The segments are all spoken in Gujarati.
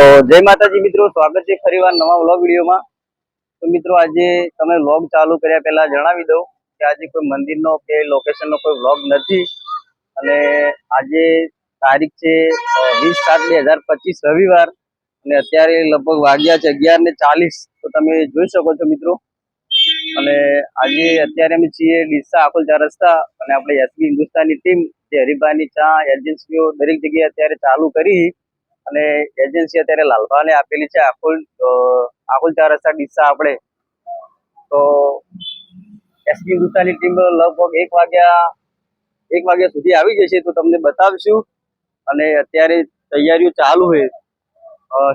તો જય માતાજી મિત્રો, સ્વાગત છે ફરીવાર નવા વ્લોગ વિડીયોમાં. તો મિત્રો, આજે તમે વ્લોગ ચાલુ કર્યા પહેલા જણાવી દઉં કે આજે કોઈ મંદિરનો કે લોકેશનનો કોઈ વ્લોગ નથી. અને આજે તારીખ છે વીસ સાત બે હજાર પચીસ રવિવાર અને અત્યારે લગભગ વાગ્યા છે અગિયાર ને ચાલીસ. તો તમે જોઈ શકો છો મિત્રો. અને આજે અત્યારે અમે છીએ ડીસા આખોલ ચાર રસ્તા અને આપણે એસબી હિન્દુસ્તાની ટીમ જે હરિભાઈની ચા, એજન્સીઓ દરેક જગ્યાએ અત્યારે ચાલુ કરી. અને એજન્સી અત્યારે લાલભાને આપેલી છે. આકુલ આકુલ ચાર રસ્તા ડીસા આપણે. તો એસપી હિન્દુસ્તાની ટીમ લગભગ એક વાગ્યા એક વાગ્યા સુધી આવી જશે તો તમને બતાવીશું. અને અત્યારે તૈયારીઓ ચાલુ છે.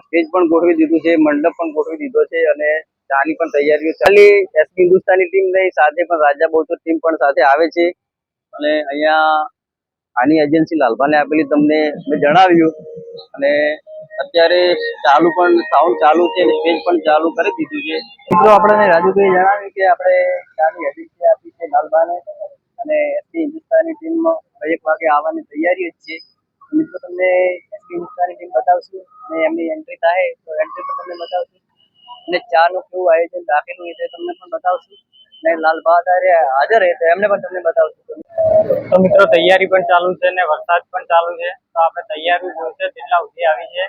સ્ટેજ પણ ગોઠવી દીધું છે, મંડપ પણ ગોઠવી દીધો છે અને ચાની પણ તૈયારીઓ ચાલી. એસપી હિન્દુસ્તાની ટીમ નહીં, સાથે પણ રાજા બહુચર ટીમ પણ સાથે આવે છે. અને અહીંયા આની એજન્સી લાલભાને આપેલી તમને મેં જણાવ્યું. અને અત્યારે ચાલુ પણ સાઉન્ડ ચાલુ છે અને સ્ટેજ પણ ચાલુ કરી દીધું છે. મિત્રો, આપણને રાજુભાઈ જણાવ્યું કે આપણે ચાની એજન્સી આપી છે લાલબાને અને એસપી હિન્દુસ્તાની ટીમ એક વાગે આવવાની તૈયારી જ છે. મિત્રો, તમને એસપી હિન્દુસ્તાની ટીમ બતાવશું અને એમની એન્ટ્રી થાય તો એન્ટ્રી પણ તમને બતાવશું. અને ચાનું કેવું આયોજન રાખેલું એ તમને પણ બતાવશું. અને લાલભા અત્યારે હાજર છે તો એમને પણ તમને બતાવશું. તો મિત્રો, તૈયારી પણ ચાલુ છે ને વરસાદ પણ ચાલુ છે. તો આપણે તૈયારી જોઈશે તેટલા ઉધી આવી છે.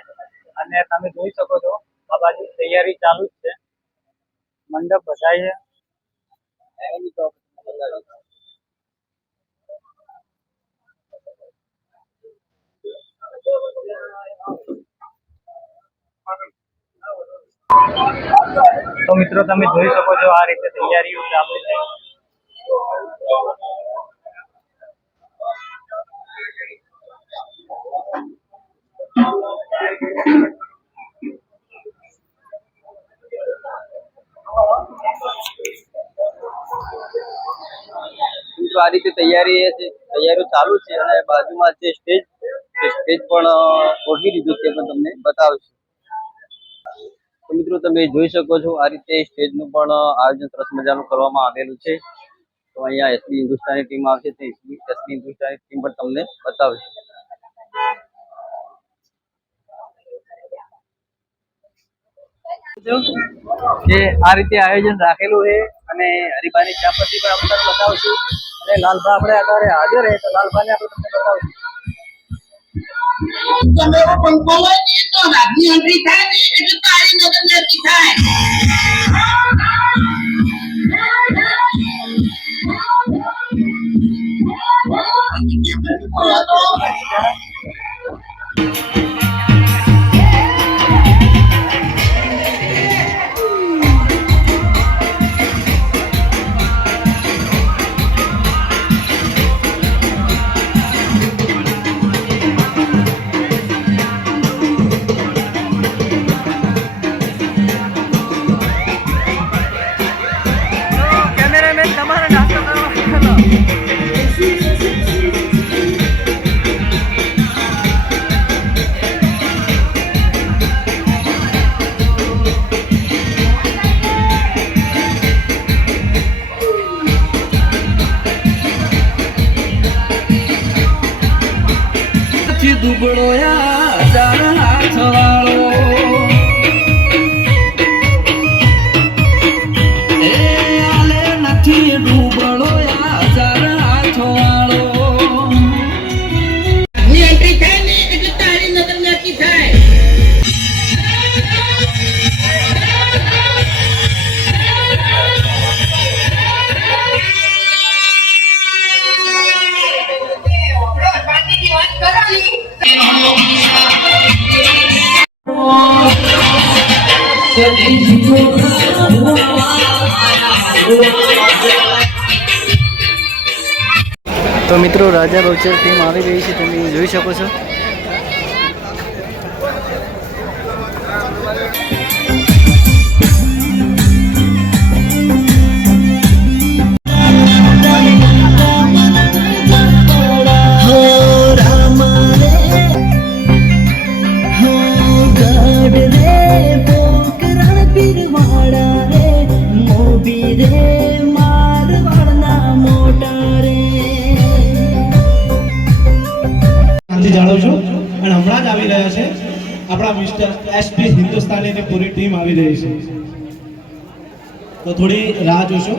અને તમે જોઈ શકો છો, આ બાજુ તૈયારી ચાલુ જ છે. મંડપ ભસાય છે. તો મિત્રો તમે જોઈ શકો છો આ રીતે તૈયારીઓ ચાલુ છે. મિત્રો આ રીતે તૈયારી છે. તૈયારીઓ ચાલુ છે અને બાજુમાં જે સ્ટેજ સ્ટેજ પણ અ, ગોઠવી દીધું છે પણ તમને બતાવશું. તો મિત્રો તમે જોઈ શકો છો આ રીતે સ્ટેજનું પણ આયોજન સરસ મજાનું કરવામાં આવેલું છે. તો અહીંયા એસબી હિન્દુસ્તાની ટીમ આવશે, તો એસબી હિન્દુસ્તાની ટીમ પણ તમને બતાવશે. આ રીતે આયોજન રાખેલું છે અને હરિભાઈની ચાપતી પણ આપણે બતાવશું. અને લાલભા આપણે અત્યારે હાજર છે, તો લાલભાને આપણે તમને બતાવશું. તમે એવો પંખો હોય ને તો રાતની એન્ટ્રી થાય ને એટલે તારી નજર નક્કી થાય કેમેરામેન હજાર હાથ તો મિત્રો રાજા રોચર ટીમ આવી રહી છે તમે જોઈ શકો છો. મિસ્ટર એસપી હિન્દુસ્તાનીની પૂરી ટીમ આવી રહી છે. તો થોડી રાહ જોશો.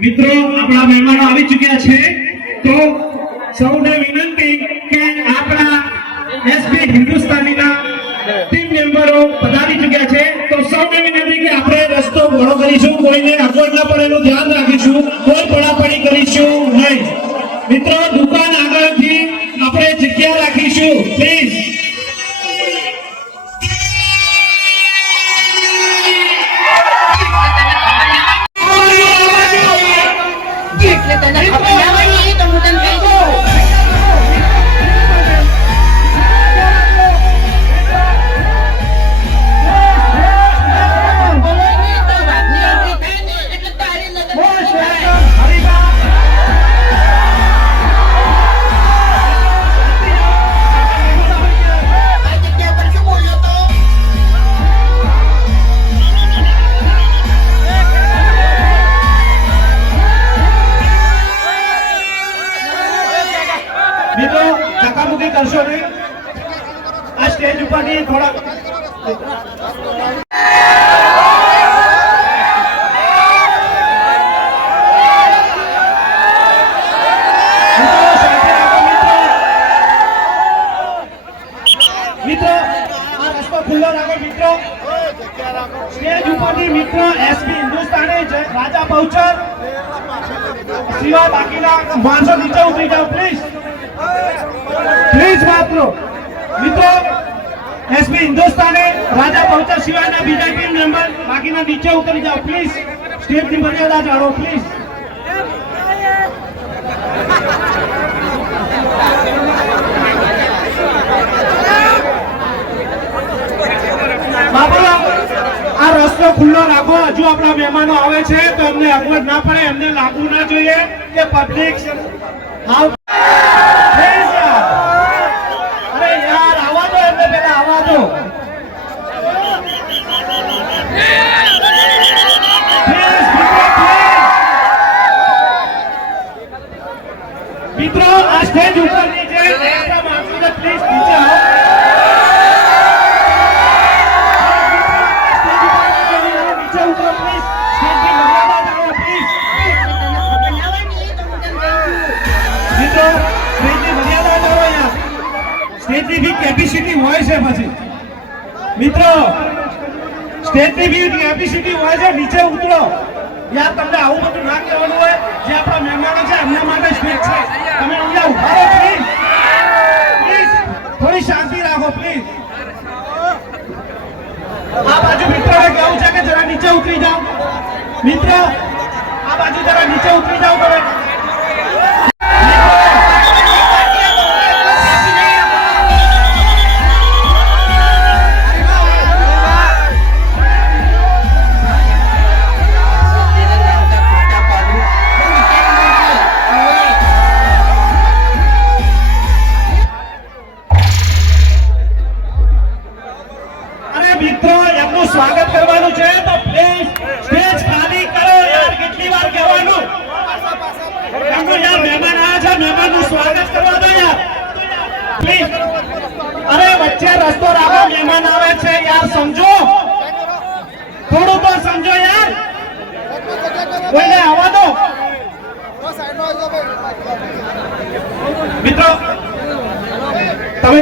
મિત્રો, આપણા મહેમાનો આવી ચૂક્યા છે. તો સૌને વિનંતી કે આપણા એસપી હિન્દુસ્તાનીના ટીમ મેમ્બરો પધારી ચૂક્યા છે. તો સૌને વિનંતી કે આપણે રસ્તો ઘણો કરીશું. કોઈને અગવડ ના પડે ધ્યાન રાખીશું. કોઈ પડાપડી કરીશું નહીં. મિત્રો દુકાન આગળથી આપણે જગ્યા રાખીશું. પ્લીઝ સિવાય બાકીના માણસો નીચે ઉતરી જાઓ પ્લીઝ પ્લીઝ મિત્રો. મિત્રો એસપી હિન્દુસ્તાને રાજા બહુચર સિવાયના બીજા ટીમ મેમ્બર બાકીના નીચે ઉતરી જાઓ પ્લીઝ સ્ટેટની મર્યાદા જાળવો પ્લીઝ બાબા આ રસ્તો ખુલ્લો રાખો. હજુ આપણા મહેમાનો આવે છે તો એમને અગવડ ના પડે એમને લાગવું ના જોઈએ કે પબ્લિક મિત્રો, આ સ્ટેજ ઉપરની કેપેસિટી હોય છે, નીચે ઉતરો. યાર, તમને આવું બધું ના કહેવાનું હોય, જે આપણા મહેમાનો છે, એમના માટે સ્ટેજ છે. તમે અહીંયા ઊભા રહો પ્લીઝ થોડી શાંતિ રાખો પ્લીઝ આ બાજુ મિત્રોને કેવું છે કે જરા નીચે ઉતરી જાઓ. મિત્ર, આ બાજુ જરા નીચે ઉતરી જાઓ તમે.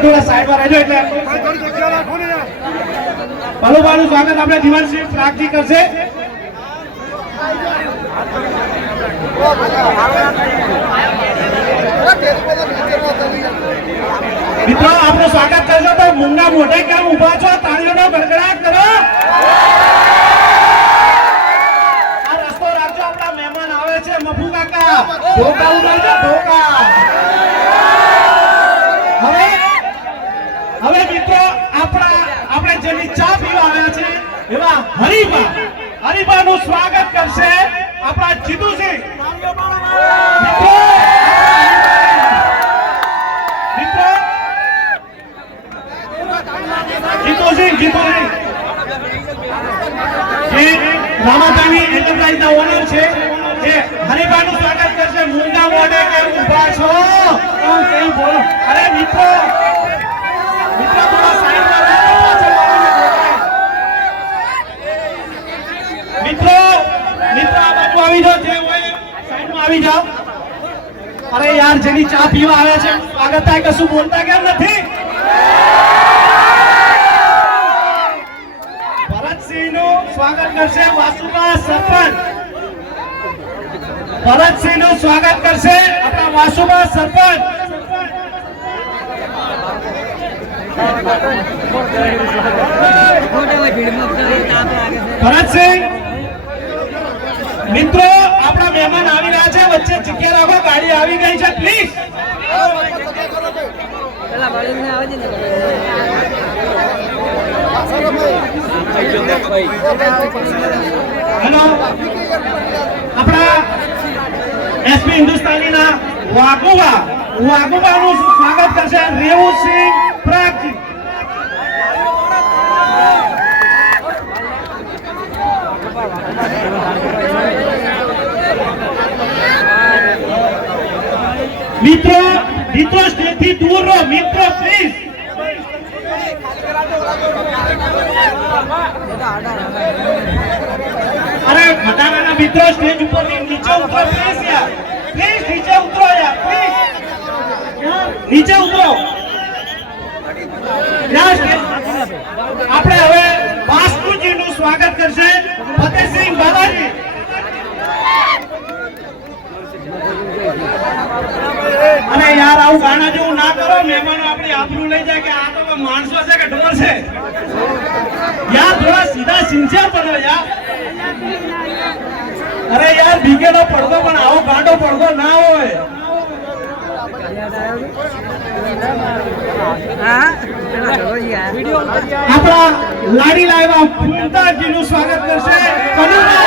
થોડા સાઈડમાં રહેજો એટલે ભલું ભાલું સ્વાગત આપણે દિવાનસિંહ પ્રાગજી કરશે. મિત્રો આપનું સ્વાગત કરશો તો મુંગા મોઢે કેમ ઊભા છો? તાળીઓનો ગડગડાટ કરો. આ રસ્તો રાખજો. આપણા મહેમાન આવે છે. મફુ કાકા ઢોકા ઉડાડજો ઢોકા હવે હવે મિત્રો આપણા જેની ચા પીવા આવ્યા છે. એવા હરીબા નું સ્વાગત કરશે આપણા જીતુસિંહ. જીતુસિંહ જીતુસિંહ. અરે, મિત્રો મિત્રો, થોડા સાઈડમાં રહો, પાછળ વાળાને બોલાય. મિત્રો મિત્રો, આ બાજુ આવી જાઓ, જે હોય સાઈડમાં આવી જાઓ. અરે યાર, જેની ચા પીવા આવે છે, સ્વાગત થાય કશું બોલતા કેમ નથી? ભરતસિંહનું સ્વાગત કરશે વાસુબા સરપંચ. ભરતસિંહનું સ્વાગત કરશે આપણા વાસુબા સરપંચ. ભરતસિંહ મિત્રો, આપણા મહેમાન આવી રહ્યા છે. વચ્ચે જગ્યા રાખો, ગાડી આવી ગઈ છે. પ્લીઝ હેલો આપણા એસપી હિન્દુસ્તાનીના વાઘુબા. વાઘુબાનું સ્વાગત કરશે. રેવુસિંહ પ્રાગજી. મિત્રો મિત્રો સ્ટેજથી દૂર રહો. મિત્રો પ્લીઝ અરે વધારાના મિત્રો, સ્ટેજ ઉપર નીચે ઉતરો પ્લીઝ યાર. પ્લીઝ નીચે ઉતરો, યાર પ્લીઝ નીચે ઉતરો. સ્ટેજ- આપણે હવે વાસ્તુજીનું સ્વાગત કરશે ફતેહસિંહ બાલાજી. અને યાર, આવું ગાણા જેવું ના કરો, મહેમાનો આપણી આબરૂ લઈ જાય કે આ તો માણસો છે કે ઢોર છે? યાર, થોડા સીધા સિન્સિયર બનો યાર. અરે યાર ભીગેલો પડદો પણ આવો, ગાંડો પડદો ના હોય. આપણા લાડી લાવ્યા ફૂમતાજી નું સ્વાગત કરશે. કનુબા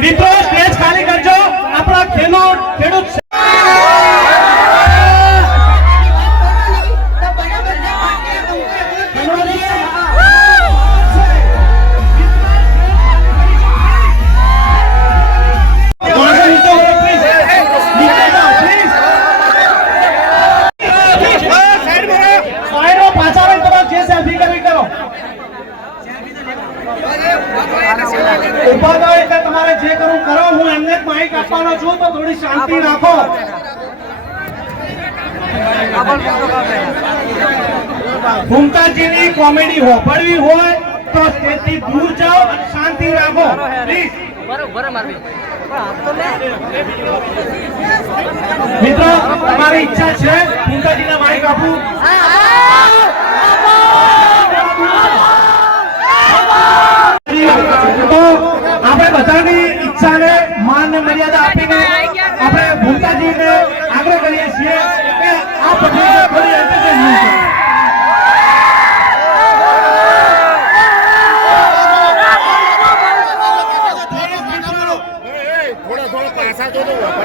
મિત્રો સ્ટેજ ખાલી કરજો. આપણા ખેડૂત ખેડૂત શાંતિ રાખો. ભૂમતાજીની કોમેડી હોપડવી હોય તો સ્ટેજથી દૂર જાઓ શાંતિ રાખો. પ્લીઝ મિત્રો, તમારી ઈચ્છા છે ભૂમતાજીના માઇક આપું? આપણે બધાની ઈચ્છાને માન મર્યાદા આપીને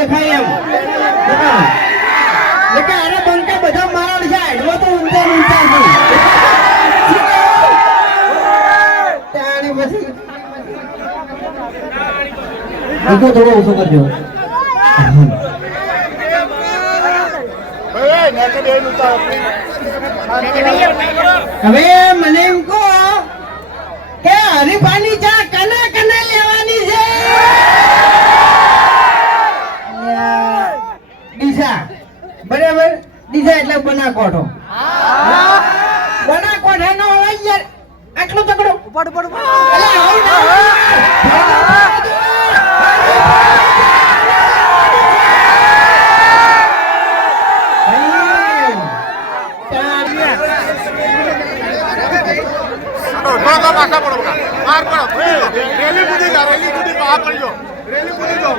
દેખાય એમ. દેખા અરે બંકા બધા મારા છે. હેડમાં તો ઊંચા ઊંચા છે. હવે મને એમ કહો કે હરીફાની ચા એટલે બનાકોઠો. બનાકોઠાનો યાર આટલો તકડો. પડ ઉપાડ આવું ના થોડા તો પાછા પડો બકા બહાર પડો રેલી કૂદી જા રેલી કૂદી બહાર પડજો રેલી કૂદી જાઓ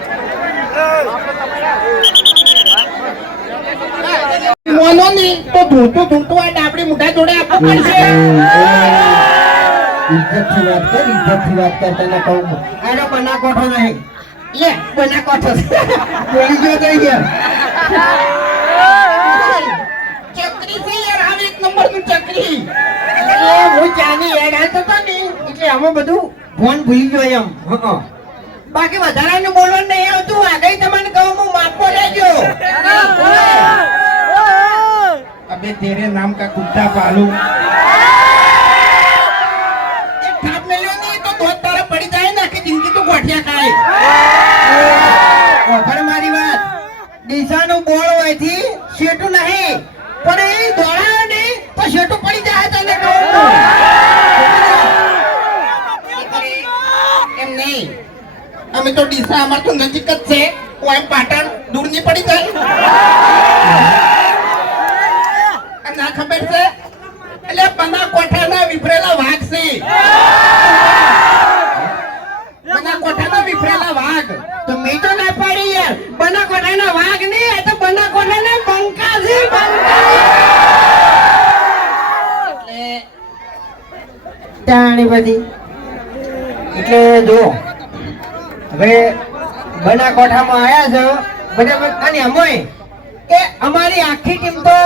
મોનો ની તો ધૂળતું ધૂળતું આ ડાબડી મોઢા જોડે આપવું પડશે. ઇજ્જતથી વાત કર ઇજ્જતથી વાત કર તને કહું આનો બનાકોઠો નહીં. લે બનાકોઠો. બોલી ગયો થઈ યાર ચકરી છે યાર આમ એક નંબરનું ચકરી. એટલે હું ચાની એડ હતો ને એટલે આમાં બધું ફોન ભૂલી ગયો એમ. હં. બાકી વધારાનું બોલવાનું નહીં આવતું આગળ તમને કહું હું માપો લેજો જાય ને, આખી જિંદગી તું ગોઠિયા ખાય. ઓફર મારી વાત. ડીસાનું બોળ હોયથી શેઠું નહીં, પણ એ દોડાયો નહીં તો શેઠું પડી જાય તને કહું એમ અમે તો ડીસા અમાર તો નજીક જ છે. કોઈ પાટણ દૂર નહીં પડી જાય. ના ખબર છે? એટલે બના કોઠાના વિફરેલા વાઘ છે. પના કોઠાના વિફરેલા વાઘ. તો મી તો ના પાડી યાર. પના કોઠાના વાઘ નહીં એ તો પના કોઠાના બંકા છે બંકા બધી. એટલે જો, હવે બનાકોઠામાં આવ્યા છો બરાબર અને અમોય કે અમારી આખી ટીમ તો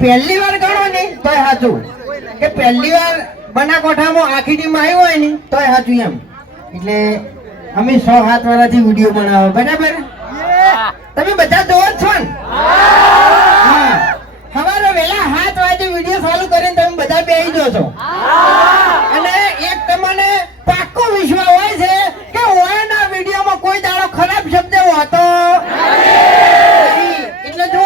પહેલી વાર ગણો ને તોય સાચું. કે પહેલી વાર બનાકોઠામાં આખી ટીમ આવી હોય ને તોય સાચું એમ. એટલે અમે સો હાથ વાળાથી વીડિયો બનાવો બરાબર? તમે બધા જોવો જ છો ને? હા. સવારે વહેલા હાથ વાગે વીડિયો ચાલુ કરીને તમે બધા બેસી જો છો. અને એક તમને પાક્કો વિશ્વાસ હોય છે કે ઓયાના વિડીયોમાં કોઈ દાડો ખરાબ શબ્દ હોતો નથી. એટલે જો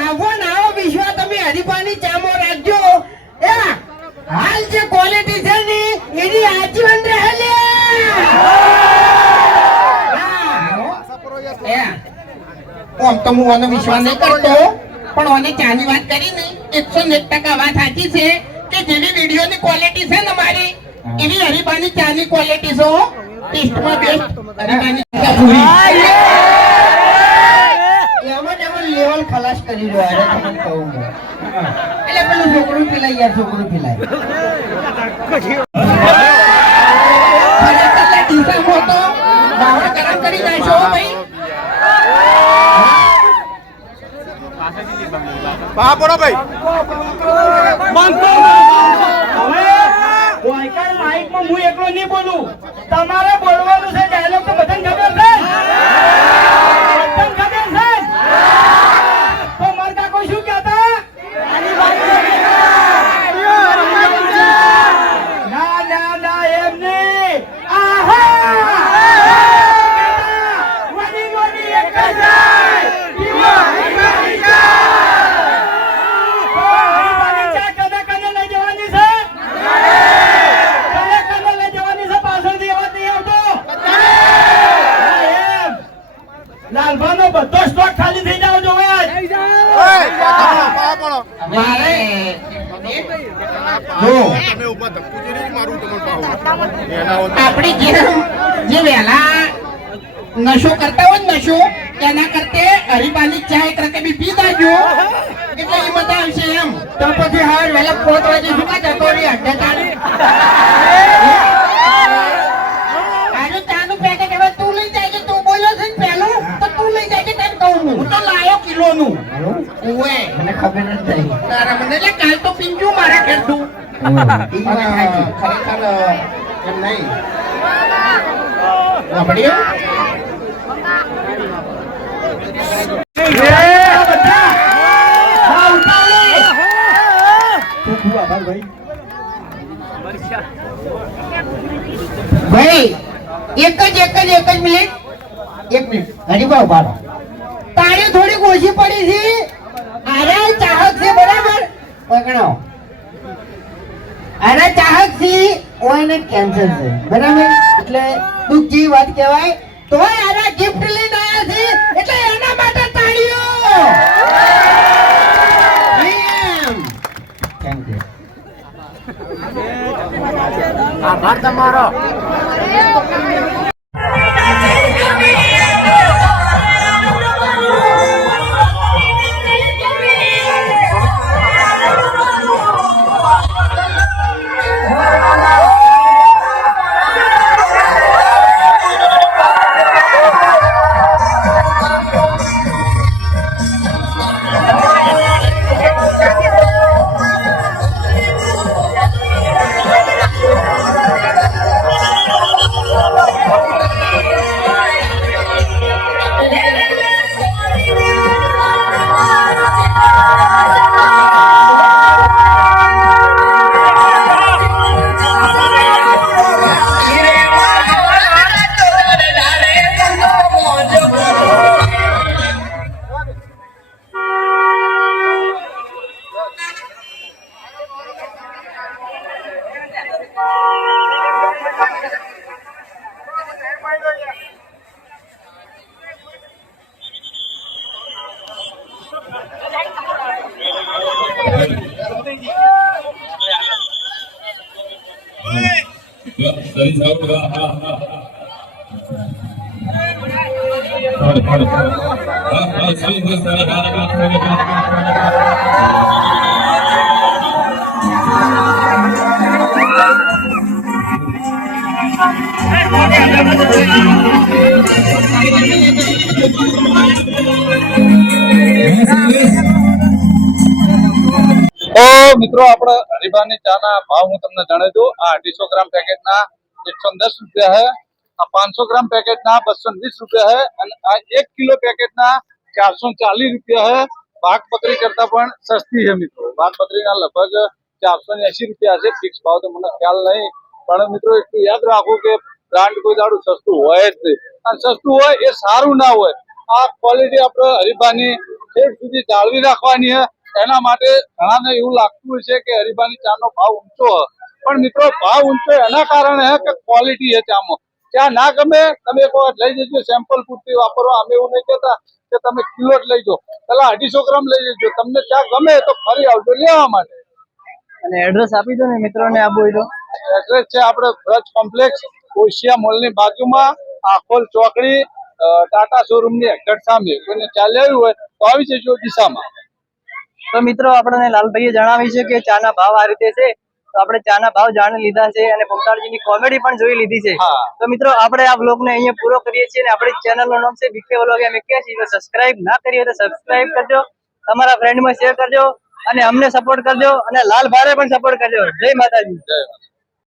આવો ને આવો વિશ્વાસ તમે હરીફાની ચામો રાખજો એ હાલ જે ક્વોલિટી છે ને એની આજીવન રહે લે હા. એ. ઓમ તો હું આનો વિશ્વાસ નહીં કરતો. પણ ઓને ચાની વાત કરી ને એકસો એક ટકા વાત સાચી છે કે જેવી વિડીયોની ક્વોલિટી છે ને મારી એવી હરીબાની ચાની ક્વોલિટી છે. ટેસ્ટમાં બેસ્ટ હરીબાની પૂરી. એમાં જ એમાં લેવલ ખલાસ કરી રહ્યો. એટલે પેલું છોકરું પીલાય યાર છોકરું પીલાય કરી જાય ભાઈ. બહાર પડો ભાઈ. માઇકમાં હું એકલો નહીં બોલું. તમારે બોલવાનું છે ડાયલોગ તો બધાને ખબર છે બધાને ખબર છે તો મારા કાકો શું કહેતા ના ના ના એમ નહીં આહા વળી વળી એક જ જાય. પીવો હરીફાની ચા. તો હરીફાની ચા કને કને લઈ જવાની છે કને કને લઈ જવાની છે પાછળથી અવાજ નહીં આવતો હા, એમ. લાલભાનો બધો સ્ટોક ખાલી થઈ જાવ જો મારે આપણી જેમ જે વહેલા નશો કરતા હોય ને નશો એના કરતે હરીબાની ચા એક રકમી પી દાજો એટલે એ મજા આવશે એમ. તો પછી હવે વહેલા પોત વાગે શું જતો રહી. અડધે ચાલી કિલોનું. ઓએ મને ખબર નથી તારા મને લે કાલ તો પિંજુ મારા ખેડતું ખરેખર એમ નહીં. ભાઈ. એક જ એક જ એક જ મિનિટ. એક મિનિટ. હરીભાઈ ઊભા રહો તાળીઓ થોડીક ઓછી પડી છે અરે ચાહક છે બરાબર પકડો. આના ચાહકથી ઓને કેન્સર છે. બરાબર? એટલે દુઃખ વાત કહેવાય. તોય આના ગિફ્ટ લઈને આવ્યા છે. એટલે એના માટે તાળીઓ. થેન્ક યુ તો મિત્રો, આપણે હરિભાની ચાના ભાવ હું તમને જણાવી દઉં. આ અઢીસો ગ્રામ પેકેટના એકસો દસ રૂપિયા છે. આ પાંચસો ગ્રામ પેકેટના બસો વીસ રૂપિયા છે. અને આ એક કિલો પેકેટના ચારસો ચાલીસ રૂપિયા છે. બાગ બકરી કરતા પણ સસ્તી છે મિત્રો. બાગ બકરીના લગભગ ચારસો ને એસી રૂપિયા છે. ફિક્સ ભાવ તો મને ખ્યાલ નહીં. પણ મિત્રો એટલું યાદ રાખવું કે બ્રાન્ડ કોઈ દાડું સસ્તું હોય જ નહીં. અને સસ્તું હોય એ સારું ના હોય. આ ક્વોલિટી આપણે હરિભાની છેક સુધી જાળવી રાખવાની એના માટે ઘણાને એવું લાગતું હોય છે કે હરિભાની ચાનો ભાવ ઊંચો પણ મિત્રો, ભાવ ઊંચો એના કારણે કે ક્વોલિટી છે ચામાં. ચા ના ગમે, તમે એક વખત લઈ જજો સેમ્પલ પૂરતી વાપરો. અમે એવું નહીં કહેતા કે તમે કિલો જ લઈ જાઓ પેલા અઢીસો ગ્રામ લઈ જજો. તમને ચા ગમે તો ફરી આવજો લેવા માટે. અને એડ્રેસ આપી દો ને મિત્રોને આ તો એડ્રેસ છે આપણે બ્રજ કોમ્પ્લેક્સ ઓશિયા મોલની બાજુમાં આખોલ ચોકડી ટાટા શોરૂમની એક્ઝેક્ટ સામે. કોઈને ચાલે આવ્યું હોય તો આવી જજો દિશામાં. તો મિત્રો આપણને લાલભાઈએ જણાવ્યું છે કે ચાના ભાવ આ રીતે છે. તો આપણે ચાના ભાવ જાણી લીધા છે અને પોપટાળજીની કોમેડી પણ જોઈ લીધી છે. તો મિત્રો આપણે આ બ્લોગને અહીંયા પૂરો કરીએ છીએ અને આપણી ચેનલનું નામ છે બીકે વ્લોગ એમ કહે છે સબસ્ક્રાઇબ ના કરીએ તો સબસ્ક્રાઇબ કરજો. તમારા ફ્રેન્ડમાં શેર કરજો અને અમને સપોર્ટ કરજો અને લાલ ભારે પણ સપોર્ટ કરજો. જય માતાજી. જય.